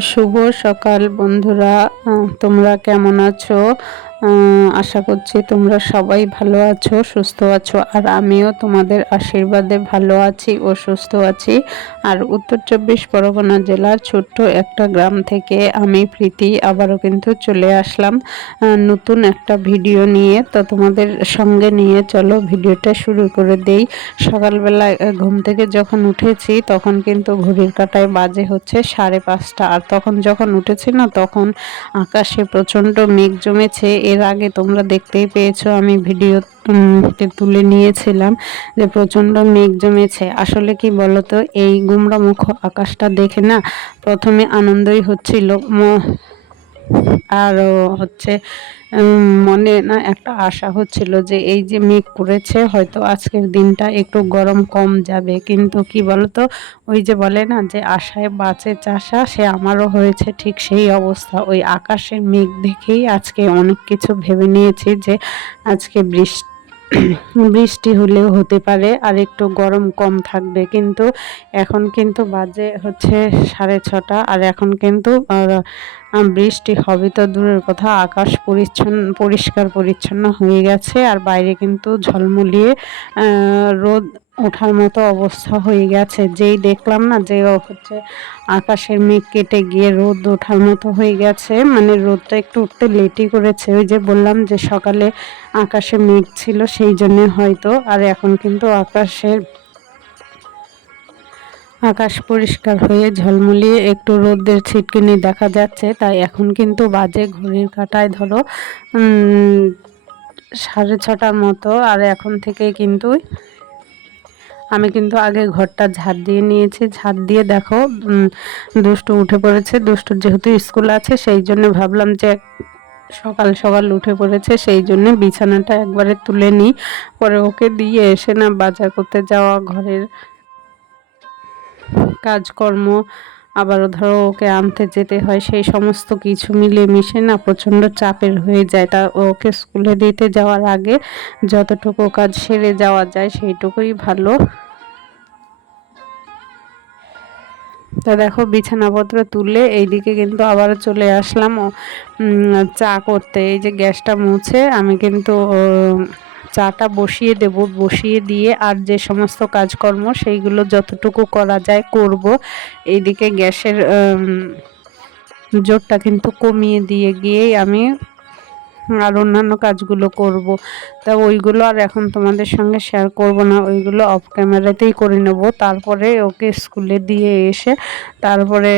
শুভ সকাল বন্ধুরা তোমরা কেমন আছো? আশা করছি তোমরা সবাই ভালো আছো, সুস্থ আছো, আর আমিও তোমাদের আশীর্বাদে ভালো আছি ও সুস্থ আছি। আর উত্তর চব্বিশ পরগনা জেলার ছোট্ট একটা গ্রাম থেকে আমি প্রীতি আবারও কিন্তু চলে আসলাম। নতুন একটা ভিডিও নিয়ে, তো তোমাদের সঙ্গে নিয়ে চলো ভিডিওটা শুরু করে দেই। সকালবেলা ঘুম থেকে যখন উঠেছি, তখন কিন্তু ঘড়ির কাটায় বাজে হচ্ছে সাড়ে পাঁচটা। আর তখন যখন উঠেছি না, তখন আকাশে প্রচণ্ড মেঘ জমেছে। এর আগে তোমরা দেখতেই পেয়েছ, আমি ভিডিও তুলে নিয়েছিলাম যে প্রচণ্ড মেঘ জমেছে। আসলে কি বলতো, এই গুমরা মুখ আকাশটা দেখে না প্রথমে আনন্দই হচ্ছিল। আর হচ্ছে মনে না একটা আশা হচ্ছিল যে এই যে মেঘ করেছে, হয়তো আজকের দিনটা একটু গরম কম যাবে। কিন্তু কি বলতো, ওই যে বলে না যে আশায় বাঁচে চাষা, সে আমারও হয়েছে ঠিক সেই অবস্থা। ওই আকাশের মেঘ দেখেই আজকে অনেক কিছু ভেবে নিয়েছি যে আজকে বৃষ্টি বৃষ্টি হলেও হতে পারে, আর একটু গরম কম থাকবে। কিন্তু এখন কিন্তু বাজে হচ্ছে সাড়ে ছটা, আর এখন কিন্তু বৃষ্টি হবে তো দূরের কথা। আকাশ পরিচ্ছন্ন, পরিষ্কার পরিচ্ছন্ন হয়ে গেছে, আর বাইরে কিন্তু ঝলমলিয়ে রোদ ওঠার মতো অবস্থা হয়ে গেছে। যেই দেখলাম না যে হচ্ছে আকাশের মেঘ কেটে গিয়ে রোদ ওঠার মতো হয়ে গেছে মানে রোদটা একটু উঠতে লেটই করেছে। ওই যে বললাম যে সকালে আকাশে মেঘ ছিল সেই জন্যে হয়তো, আর এখন কিন্তু আকাশের আকাশ পরিষ্কার হয়ে ঝলমলিয়ে একটু রোদের ছিটকিনি দেখা যাচ্ছে। তাই এখন কিন্তু বাজে ঘড়ির কাটায় ধরো সাড়ে ছটার মতো, আর এখন থেকে কিন্তু আমি কিন্তু আগে ঘরটা ঝাড় দিয়ে নিয়েছি। ঝাড় দিয়ে দেখো দুষ্টু উঠে পড়েছে। দুষ্টুর যেহেতু স্কুল আছে, সেই জন্য ভাবলাম যে সকাল সকাল উঠে পড়েছে, সেই জন্য বিছানাটা একবারে তুলে নিই। পরে ওকে দিয়ে এসে না বাজার করতে যাওয়া, ঘরের কাজকর্ম আবারও ধরো ওকে আনতে যেতে হয়, সেই সমস্ত কিছু মিলে মিশে না প্রচণ্ড চাপের হয়ে যায়। তা ওকে স্কুলে দিতে যাওয়ার আগে যতটুকু কাজ সেরে যাওয়া যায় সেইটুকুই ভালো। তা দেখো বিছানাপত্র তুলে এইদিকে কিন্তু আবার চলে আসলাম চা করতে। এই যে গ্যাসটা মুছে, আমি কিন্তু চাটা বসিয়ে দেব, বসিয়ে দিয়ে আর যে সমস্ত কাজকর্ম সেইগুলো যতটুকু করা যায় করব। এইদিকে গ্যাসের জোরটা কিন্তু কমিয়ে দিয়ে গিয়েই আমি আর অন্যান্য কাজগুলো করব। তা ওইগুলো আর এখন তোমাদের সঙ্গে শেয়ার করব না, ওইগুলো অফ ক্যামেরাতেই করে নেব। তারপরে ওকে স্কুলে দিয়ে এসে তারপরে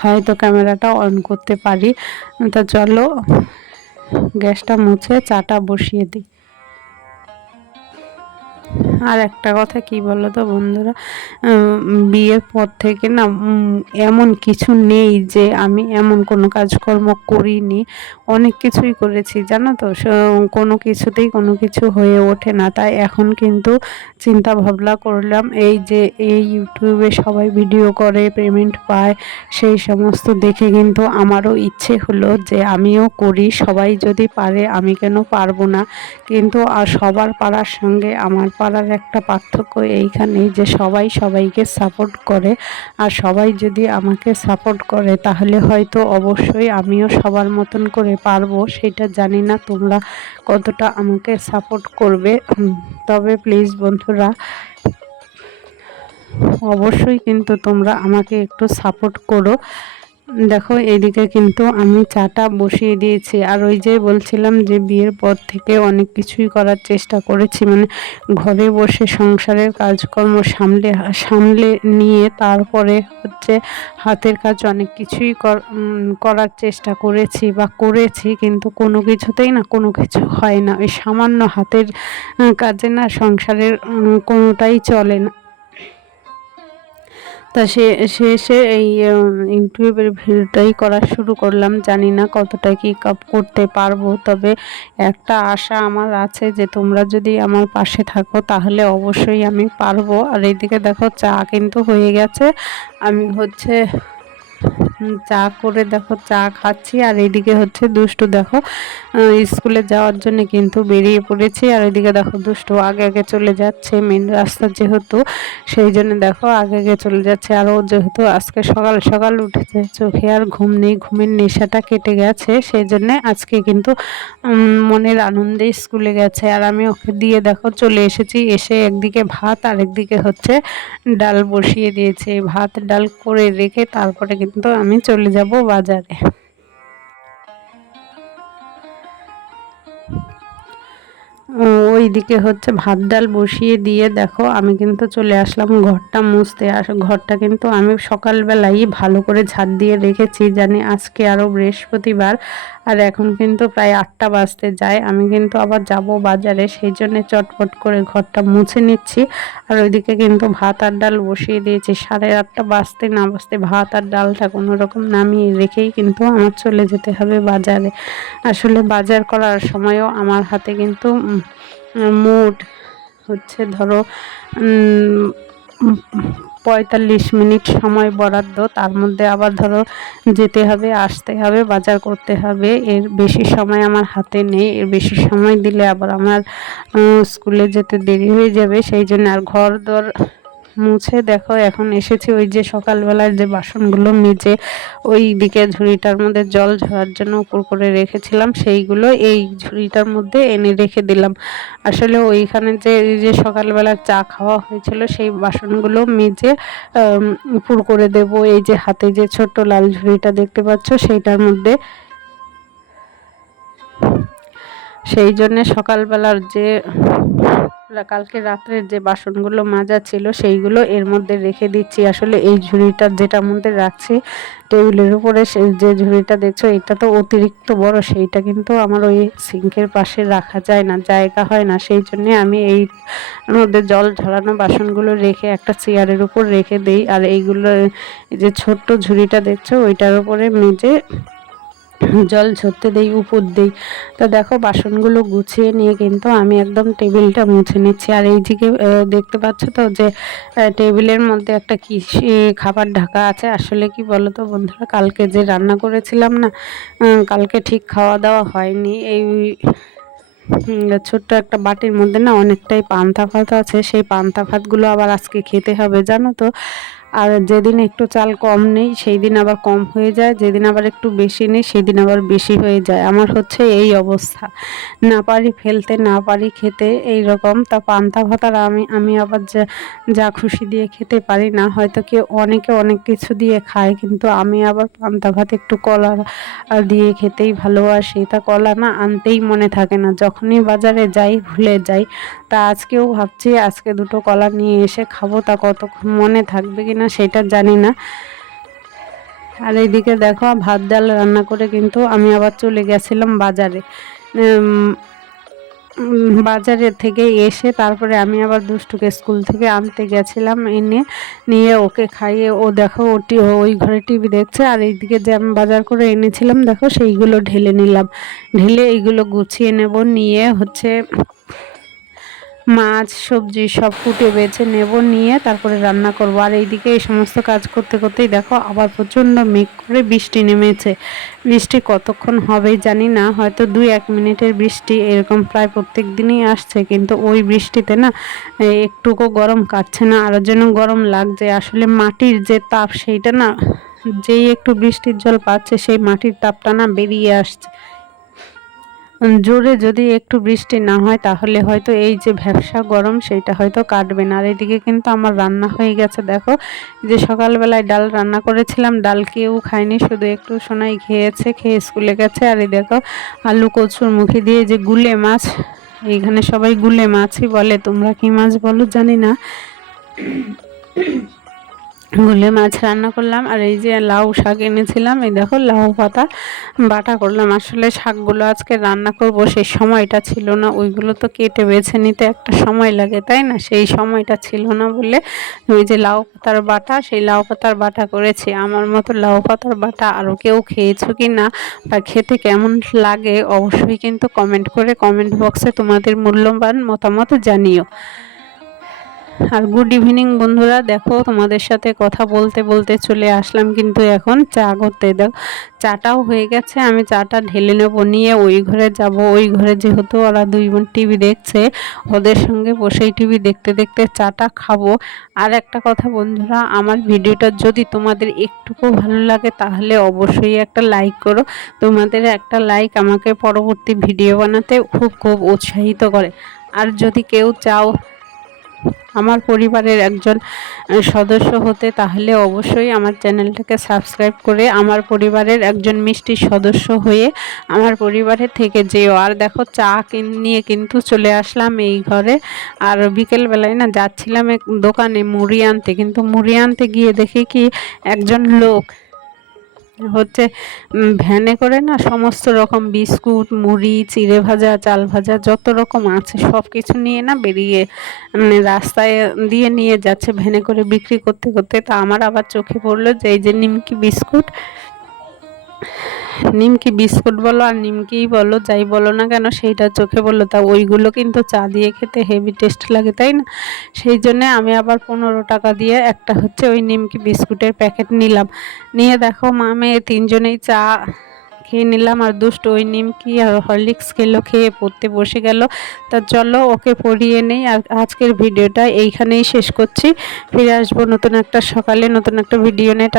হয়তো ক্যামেরাটা অন করতে পারি। তা চলো গ্যাসটা মুছে চাটা বসিয়ে দিই। আর একটা কথা কি বলো তো বন্ধুরা বিয়ের পর থেকে না এমন কিছু নেই যে আমি এমন কোনো কাজকর্ম করিনি। অনেক কিছুই করেছি, জানো তো? কোনো কিছুতেই কোনো কিছু হয়ে ওঠে না। তাই এখন কিন্তু চিন্তা ভাবনা করলাম, এই যে এই ইউটিউবে সবাই ভিডিও করে, পেমেন্ট পায়, সেই সমস্ত দেখে কিন্তু আমারও ইচ্ছে হলো যে আমিও করি। সবাই যদি পারে, আমি কেন পারব না? কিন্তু আর সবার পাড়ার সঙ্গে আমার পাড়ার একটা পার্থক্য এইখানেই যে সবাই সবাইকে সাপোর্ট করে। আর সবাই যদি আমাকে সাপোর্ট করে, তাহলে হয়তো অবশ্যই আমিও সবার মতন করে পারব, সেটা জানি না তোমরা কতটা আমাকে সাপোর্ট করবে। তবে প্লিজ বন্ধুরা, অবশ্যই কিন্তু তোমরা আমাকে একটু সাপোর্ট করো। দেখো এদিকে কিন্তু আমি চাটা বসিয়ে দিয়েছি। আর ওই যে বলছিলাম যে বিয়ের পর থেকে অনেক কিছুই করার চেষ্টা করেছি। মানে ঘরে বসে সংসারের কাজকর্ম সামলে সামলে নিয়ে তারপরে হচ্ছে হাতের কাজ অনেক কিছুই করার চেষ্টা করেছি বা করেছি, কিন্তু কোনো কিছুতেই না কোনো কিছু হয় না। ওই সামান্য হাতের কাজে না সংসারের কোনোটাই চলে না। তা সে শেষে এই ইউটিউবের ভিডিওটাই করা শুরু করলাম। জানি না কতটা কি কাপ করতে পারব, তবে একটা আশা আমার আছে যে তোমরা যদি আমার পাশে থাকো তাহলে অবশ্যই আমি পারব। আর এইদিকে দেখো চা কিন্তু হয়ে গেছে। আমি হচ্ছে চা করে দেখো, চা খাচ্ছি। আর এইদিকে হচ্ছে দুষ্টু দেখো স্কুলে যাওয়ার জন্য কিন্তু বেরিয়ে পড়েছি। আর ওইদিকে দেখো দুষ্টু আগে আগে চলে যাচ্ছে, মেন রাস্তা যেহেতু, সেই জন্য দেখো আগে আগে চলে যাচ্ছে। আর ও যেহেতু আজকে সকাল সকাল উঠেছে, চোখে আর ঘুম নেই, ঘুমের নেশাটা কেটে গেছে। সেই জন্যে আজকে কিন্তু মনের আনন্দে স্কুলে গেছে। আর আমি ওকে দিয়ে দেখো চলে এসেছি। এসে একদিকে ভাত, আর একদিকে হচ্ছে ডাল বসিয়ে দিয়েছে। ভাত, ডাল করে রেখে তারপরে কিন্তু আমি চলে যাব বাজারে। ওই দিকে হচ্ছে ভাত ডাল বসিয়ে দিয়ে দেখো, আমি কিন্তু চলে আসলাম ঘরটা মুছতে। আর ঘরটা কিন্তু আমি সকালবেলাই ভালো করে ঝাড় দিয়ে রেখেছি, জানি আজকে আরও বৃহস্পতিবার। আর এখন কিন্তু প্রায় আটটা বাজতে যায়। আমি কিন্তু আবার যাব বাজারে, সেই জন্য চটপট করে ঘরটা মুছে নিচ্ছি। আর ওইদিকে কিন্তু ভাত আর ডাল বসিয়ে দিয়েছি। সাড়ে আটটা বাজতে না বাজতে ভাত আর ডালটা কোনো রকম নামিয়ে রেখেই কিন্তু আমার চলে যেতে হবে বাজারে। আসলে বাজার করার সময়ও আমার হাতে কিন্তু মোট হচ্ছে ধরো পঁয়তাল্লিশ মিনিট সময় বরাদ্দ, তার মধ্যে আবার ধরো যেতে হবে, আসতে হবে, বাজার করতে হবে। এর বেশি সময় আমার হাতে নেই, এর বেশি সময় দিলে আবার আমার স্কুলে যেতে দেরি হয়ে যাবে। সেই জন্য আর ঘর দর মুছে, দেখো এখন এসেছি ওই যে সকালবেলার যে বাসনগুলো মেজে ওই দিকে ঝুড়িটার মধ্যে জল ঝরার জন্য উপর করে রেখেছিলাম, সেইগুলো এই ঝুড়িটার মধ্যে এনে রেখে দিলাম। আসলে ওইখানে যে এই যে সকালবেলার চা খাওয়া হয়েছিল, সেই বাসনগুলো মেজে উপর করে দেব। এই যে হাতে যে ছোট্ট লাল ঝুড়িটা দেখতে পাচ্ছ, সেইটার মধ্যে সেই জন্যে সকালবেলার যে কালকে রাত্রের যে বাসনগুলো মাজা ছিল সেইগুলো এর মধ্যে রেখে দিচ্ছি। আসলে এই ঝুড়িটা যেটার মধ্যে রাখছি, টেবিলের উপরে যে ঝুড়িটা দেখছ, এটা তো অতিরিক্ত বড়, সেইটা কিন্তু আমার ওই সিঙ্কের পাশে রাখা যায় না, জায়গা হয় না। সেই জন্যে আমি এই মধ্যে জল ঝরানো বাসনগুলো রেখে একটা চেয়ারের উপর রেখে দিই। আর এইগুলো যে ছোট্ট ঝুড়িটা দেখছ, ওইটার উপরে মেজে জল ঝরতে দেই, উপর দিই। তো দেখো, বাসনগুলো গুছিয়ে নিয়ে কিন্তু আমি একদম টেবিলটা মুছে নিচ্ছি। আর এই দিকে দেখতে পাচ্ছ তো যে টেবিলের মধ্যে একটা কি খাবার ঢাকা আছে। আসলে কি বলো তো বন্ধুরা, কালকে যে রান্না করেছিলাম না কালকে ঠিক খাওয়া দাওয়া হয়নি। এই ছোট্ট একটা বাটির মধ্যে না অনেকটাই পান্তা ভাত আছে। সেই পান্তা ভাতগুলো আবার আজকে খেতে হবে, জানো তো? আর যেদিন একটু চাল কম নেই সেই দিন আবার কম হয়ে যায়। যেদিন আবার একটু বেশি নেই, সেদিন আবার বেশি হয়ে যায়। আমার হচ্ছে এই অবস্থা। না পারি ফেলতে, না পারি খেতে এই রকম তা পান্তা ভাত আর আমি আমি আবার যা যা খুশি দিয়ে খেতে পারি না। হয়তো কেউ অনেকে অনেক কিছু দিয়ে খায়, কিন্তু আমি আবার পান্তা ভাত একটু কলা দিয়ে খেতেই ভালোবাসি। তা কলা না আনতেই মনে থাকে না। যখনই বাজারে যাই, ভুলে যাই। তা আজকেও ভাবছি, আজকে দুটো কলা নিয়ে এসে খাব, তা কত মনে থাকবে কিনা সেটা জানি না। আর এইদিকে দেখো, ভাত ডাল রান্না করে কিন্তু আমি আবার চলে গেছিলাম বাজারে। বাজারে থেকে এসে তারপরে আমি আবার দুষ্টুকে স্কুল থেকে আনতে গেছিলাম এনে, নিয়ে ওকে খাইয়ে, ও দেখো ওটি ওই ঘরে টিভি দেখছে, আর এইদিকে যে আমি বাজার করে এনেছিলাম, দেখো সেইগুলো ঢেলে নিলাম। ঢেলে এইগুলো গুছিয়ে নেব, নিয়ে হচ্ছে মাছ, সবজি সব ফুটে বেছে নেব, নিয়ে তারপরে রান্না করব। আর এইদিকে এই সমস্ত কাজ করতে করতেই দেখো আবার প্রচণ্ড মেঘ করে বৃষ্টি নেমেছে। বৃষ্টি কতক্ষণ হবে জানি না, হয়তো দুই এক মিনিটের বৃষ্টি এরকম প্রায় প্রত্যেক দিনই আসছে, কিন্তু ওই বৃষ্টিতে না একটুকু গরম কাটছে না, আরও যেন গরম লাগছে। আসলে মাটির যে তাপ, সেইটা না, যেই একটু বৃষ্টির জল পাচ্ছে, সেই মাটির তাপটা না বেরিয়ে আসছে। জোরে যদি একটু বৃষ্টি না হয়, তাহলে হয়তো এই যে ভ্যাবসা গরম, সেইটা হয়তো কাটবে না। আর এদিকে কিন্তু আমার রান্না হয়ে গেছে, দেখো। যে সকালবেলায় ডাল রান্না করেছিলাম, ডাল কেউ খায়নি, শুধু একটু সোনাই খেয়েছে, খেয়ে স্কুলে গেছে। আর এই দেখো, আলু কচুর মুখে দিয়ে যে গুলে মাছ, এইখানে সবাই গুলে মাছই বলে, তোমরা কি মাছ বলো জানি না। গুলে মাছ রান্না করলাম, আর এই যে লাউ শাক এনেছিলাম, এই দেখো লাউ পাতা বাটা করলাম। আসলে শাকগুলো আজকে রান্না করব, সেই সময়টা ছিল না, ওইগুলো তো কেটে বেছে নিতে একটা সময় লাগে, তাই না? সেই সময়টা ছিল না বলে ওই যে লাউ পাতার বাটা, সেই লাউ পাতার বাটা করেছি। আমার মতো লাউ পাতার বাটা আরও কেউ খেয়েছো কি না বা খেতে কেমন লাগে, অবশ্যই কিন্তু কমেন্ট করে কমেন্ট বক্সে তোমাদের মূল্যবান মতামত জানিও। আর গুড ইভিনিং বন্ধুরা, দেখো তোমাদের সাথে কথা বলতে বলতে চলে আসলাম কিন্তু এখন চা করতে। দেখো, চাটাও হয়ে গেছে, আমি চাটা ঢেলে নেব, নিয়ে ওই ঘরে যাব। ওই ঘরে যেহেতু ওরা দুই বোন টিভি দেখছে, ওদের সঙ্গে বসেই টিভি দেখতে দেখতে চাটা খাব। আর একটা কথা বন্ধুরা, আমার ভিডিওটা যদি তোমাদের একটুকু ভালো লাগে তাহলে অবশ্যই একটা লাইক করো। তোমাদের একটা লাইক আমাকে পরবর্তী ভিডিও বানাতে খুব খুব উৎসাহিত করে। আর যদি কেউ চাও আমার পরিবারের একজন সদস্য হতে, তাহলে অবশ্যই আমার চ্যানেলটাকে সাবস্ক্রাইব করে আমার পরিবারের একজন মিষ্টি সদস্য হয়ে আমার পরিবারের থেকে যেও। আর দেখো, চা নিয়ে কিন্তু চলে আসলাম এই ঘরে। আর বিকেলবেলায় না যাচ্ছিলাম এক দোকানে মুড়ি আনতে, কিন্তু মুড়ি আনতে গিয়ে দেখি কি একজন লোক হচ্ছে ভ্যানে করে না সমস্ত রকম বিস্কুট, মুড়ি, চিড়ে ভাজা, চাল ভাজা, যত রকম আছে সব কিছু নিয়ে না বেরিয়ে মানে রাস্তায় দিয়ে নিয়ে যাচ্ছে ভ্যানে করে বিক্রি করতে করতে। তা আমার আবার চোখে পড়ল যে এই যে নিমকি বিস্কুট নিমকি বিস্কুট বলো আর নিমকিই বলো, যাই বলো না কেন সেইটা চোখে বলল তা ওইগুলো কিন্তু চা দিয়ে খেতে হেভি টেস্ট লাগে, তাই না? সেই জন্যে আমি আবার পনেরো টাকা দিয়ে একটা হচ্ছে ওই নিমকি বিস্কুটের প্যাকেট নিলাম। নিয়ে দেখো মা মেয়ে তিনজনেই চা খেয়ে নিলাম আর দুষ্ট ওই নিমকি আর হরলিক্স খেলো, খেয়ে পড়তে বসে গেল। তা চলো ওকে পড়িয়ে নেই আর আজকের ভিডিওটা এইখানেই শেষ করছি। ফিরে আসব নতুন একটা সকালে, নতুন একটা ভিডিও নিয়ে।